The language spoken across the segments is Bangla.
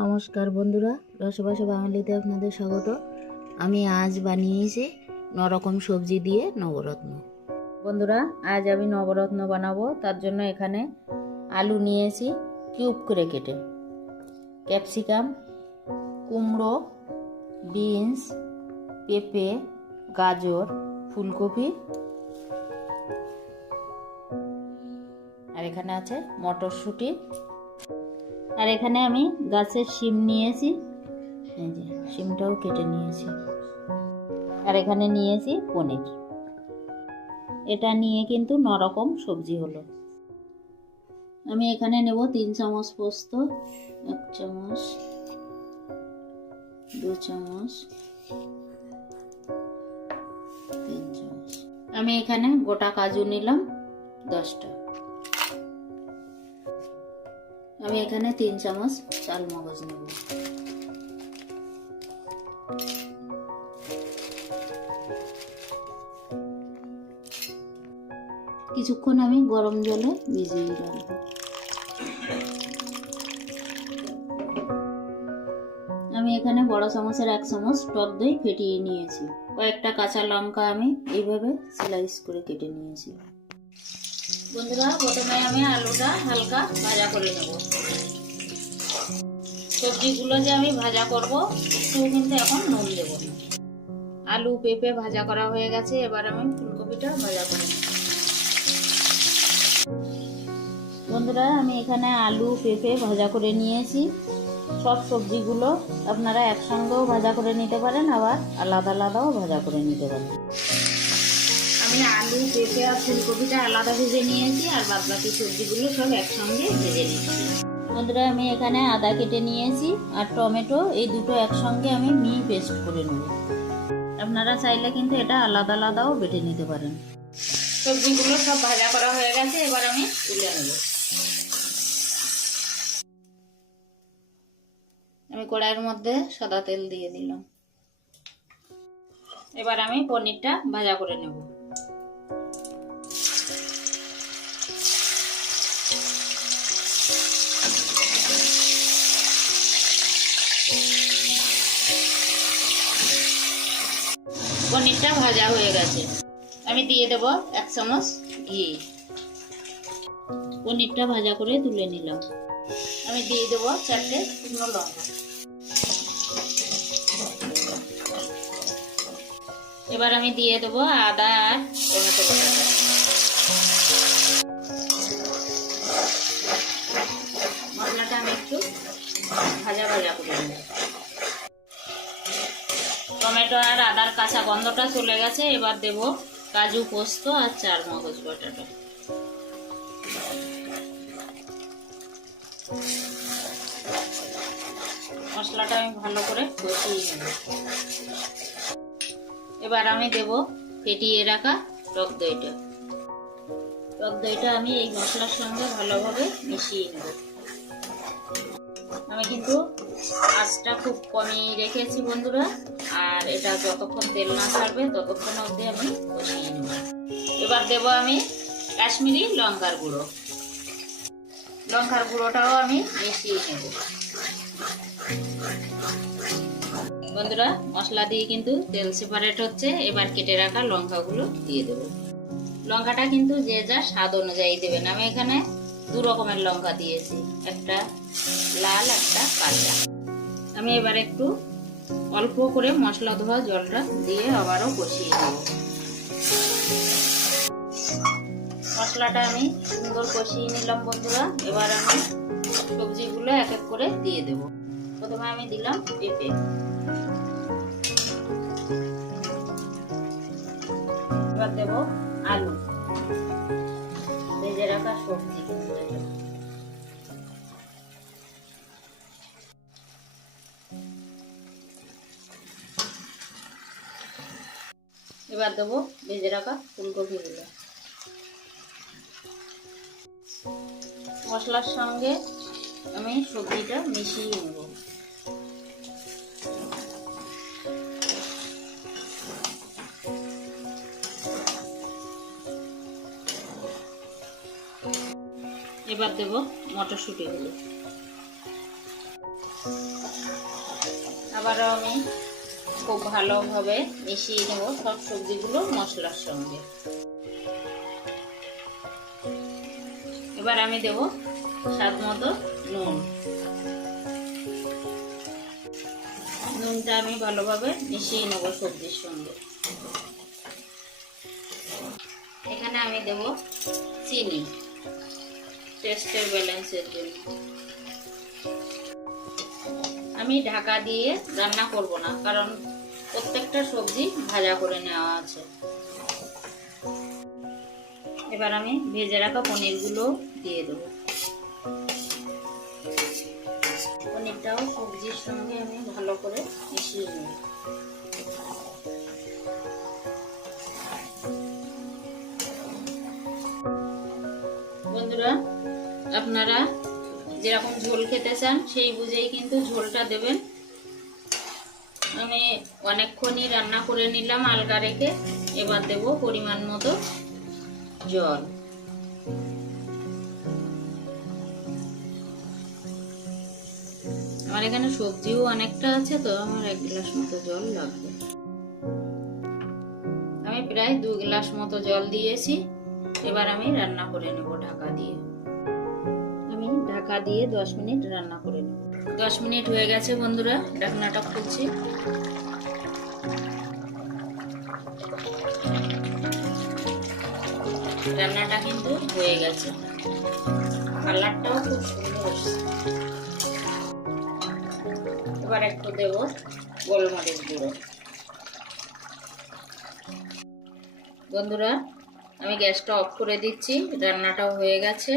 নমস্কার বন্ধুরা, রসবাসা বাঙালিতে আপনাদের স্বাগত। আমি আজ বানিয়েছি নরকম সবজি দিয়ে নবরত্ন। বন্ধুরা, আজ আমি নবরত্ন বানাবো। তার জন্য এখানে আলু নিয়েছি কিউব করে কেটে, ক্যাপসিকাম, কুমড়ো, বিনস, পেঁপে, গাজর, ফুলকপি, আর এখানে আছে মটরশুঁটি, আর এখানে আমি গাছের শিম নিয়েছি, এই যে শিমটাও কেটে নিয়েছি, আর এখানে নিয়েছি পনির। এটা নিয়ে কিন্তু নরকম সবজি হলো। আমি এখানে নেব 3 চামচ পোস্ত, 1 চামচ, 2 চামচ, 3 চামচ। আমি এখানে গোটা কাজু নিলাম 10টা। আমি এখানে 3 চামচ চাল মগজ নেব। কিছুক্ষণ আমি গরম জলে ভিজিয়ে রাখবো। আমি এখানে বড় চামচের 1 চামচ টক দই ফেটিয়ে নিয়েছি। কয়েকটা কাঁচা লঙ্কা আমি এইভাবে স্লাইস করে কেটে নিয়েছি। বন্ধুরা, প্রথমে আমি আলুটা হালকা ভাজা করে নেব। সবজিগুলো যে আমি ভাজা করব, একটু কিন্তু এখন নুন দেব না। আলু পেঁপে ভাজা করা হয়ে গেছে, এবার আমি ফুলকপিটা ভাজা করে নেব। বন্ধুরা, আমি এখানে আলু পেঁপে ভাজা করে নিয়েছি। সব সবজিগুলো আপনারা একসঙ্গেও ভাজা করে নিতে পারেন, আবার আলাদা আলাদাও ভাজা করে নিতে পারেন। আমি আলু পেঁপে আর ফুলকপিটা আলাদা ভেজে নিয়েছি, আর বাদ বাকি সবজিগুলো সব একসঙ্গে ভেজে নিচ্ছি। বন্ধুরা, আমি এখানে আদা কেটে নিয়েছি আর টমেটো, এই দুটো একসঙ্গে আমি মিহি পেস্ট করে নেব। আপনারা চাইলে কিন্তু এটা আলাদা আলাদাও বেটে নিতে পারেন। সবজিগুলো সব ভাজা করা হয়ে গেছে, এবার আমি তুলে নেব। আমি কড়াইয়ের মধ্যে সাদা তেল দিয়ে দিলাম। এবার আমি পনিরটা ভাজা করে নেব। পনিরটা ভাজা হয়ে গেছে, আমি দিয়ে দেব 1 চামচ ঘি। পনিরটা ভাজা করে তুলে নিলাম। আমি দিয়ে দেব 4টে শুকনো লঙ্কা। এবার আমি দিয়ে দেব আদা আর টমেটো বাটা। মশলাটা আমি একটু ভাজা ভাজা করে নেব। টমেটো আর আদার কাঁচা গন্ধটা চলে গেছে, এবার দেব কাজু পোস্ত আর চাল মগজ বাটাটা। মশলাটা আমি ভালো করে কষিয়ে নেব। এবার আমি দেব ফেটিয়ে রাখা টক দইটা। টক দইটা আমি এই মশলার সঙ্গে ভালোভাবে মিশিয়ে নেব। আমি কিন্তু আঁচটা খুব কমই রেখেছি বন্ধুরা, আর এটা যতক্ষণ তেল না ছাড়বে ততক্ষণ অবধি আমি কষিয়ে নেব। এবার দেব আমি কাশ্মীরি লঙ্কার গুঁড়ো। লঙ্কার গুঁড়োটাও আমি মিশিয়ে নেব। বন্ধুরা, মশলা দিয়ে কিন্তু তেল সেপারেট হচ্ছে। এবার কেটে রাখা লঙ্কাগুলো দিয়ে দেব। লঙ্কাটা কিন্তু যে যার স্বাদ অনুযায়ী দেবেন। আমি এখানে 2 রকমের লঙ্কা দিয়েছি, একটা লাল একটা কাঁচা। আমি এবার একটু অল্প করে মশলা ধোয়া জলটা দিয়ে আবারও কষিয়ে নেব। মশলাটা আমি সুন্দর কষিয়ে নিলাম বন্ধুরা। এবার আমি সবজিগুলো এক এক করে দিয়ে দেব। প্রথমে আমি দিলাম পেঁপে, এবার দেব আলু, ভেজে রাখা সবজি। এবার দেবো ভেজে রাখা ফুলকপিগুলো। মশলার সঙ্গে আমি সবজিটা মিশিয়ে নেব। এবার দেব মটরশুঁটিগুলো। আবারও আমি খুব ভালোভাবে মিশিয়ে নেব সব সবজিগুলো মশলার সঙ্গে। এবার আমি দেব স্বাদ মতো নুন। নুনটা আমি ভালোভাবে মিশিয়ে নেব সবজির সঙ্গে। এখানে আমি দেব চিনি টেস্টের ব্যালেন্সের জন্য। আমি ঢাকা দিয়ে রান্না করব না, কারণ প্রত্যেকটা সবজি ভাজা করে নেওয়া আছে। এবার আমি ভেজে রাখা পনিরগুলো দিয়ে দেবো। পনিরটাও সবজির সঙ্গে আমি ভালো করে মিশিয়ে নেব। বন্ধুরা, আপনারা যেরকম ঝোল খেতে চান সেই বুঝেই কিন্তু ঝোলটা দেবেন। আমি অনেকক্ষণই রান্না করে নিলাম আলগা রেখে। এবার দেব পরিমাণ মতো জল। আমার এখানে সবজিও অনেকটা আছে, তো আমার 1 গ্লাস মতো জল লাগবে। আমি প্রায় 2 গ্লাস মতো জল দিয়েছি। এবার আমি রান্না করে নেব ঢাকা দিয়ে। আমি ঢাকা দিয়ে 10 মিনিট রান্না করে নেব। 10 মিনিট হয়ে গেছে বন্ধুরা, ঢাকনাটা খুলছি। রান্নাটা কিন্তু হয়ে গেছে, কালারটাও খুব সুন্দর এসেছে। এবার একটু দেব গোলমরিচ গুঁড়ো। বন্ধুরা, আমি গ্যাসটা অফ করে দিচ্ছি, রান্নাটাও হয়ে গেছে।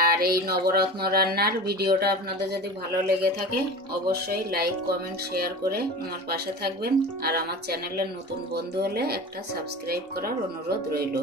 আর এই নবরত্ন রান্নার ভিডিওটা আপনাদের যদি ভালো লেগে থাকে অবশ্যই লাইক, কমেন্ট, শেয়ার করে আমার পাশে থাকবেন। আর আমার চ্যানেলের নতুন বন্ধু হলে একটা সাবস্ক্রাইব করার অনুরোধ রইল।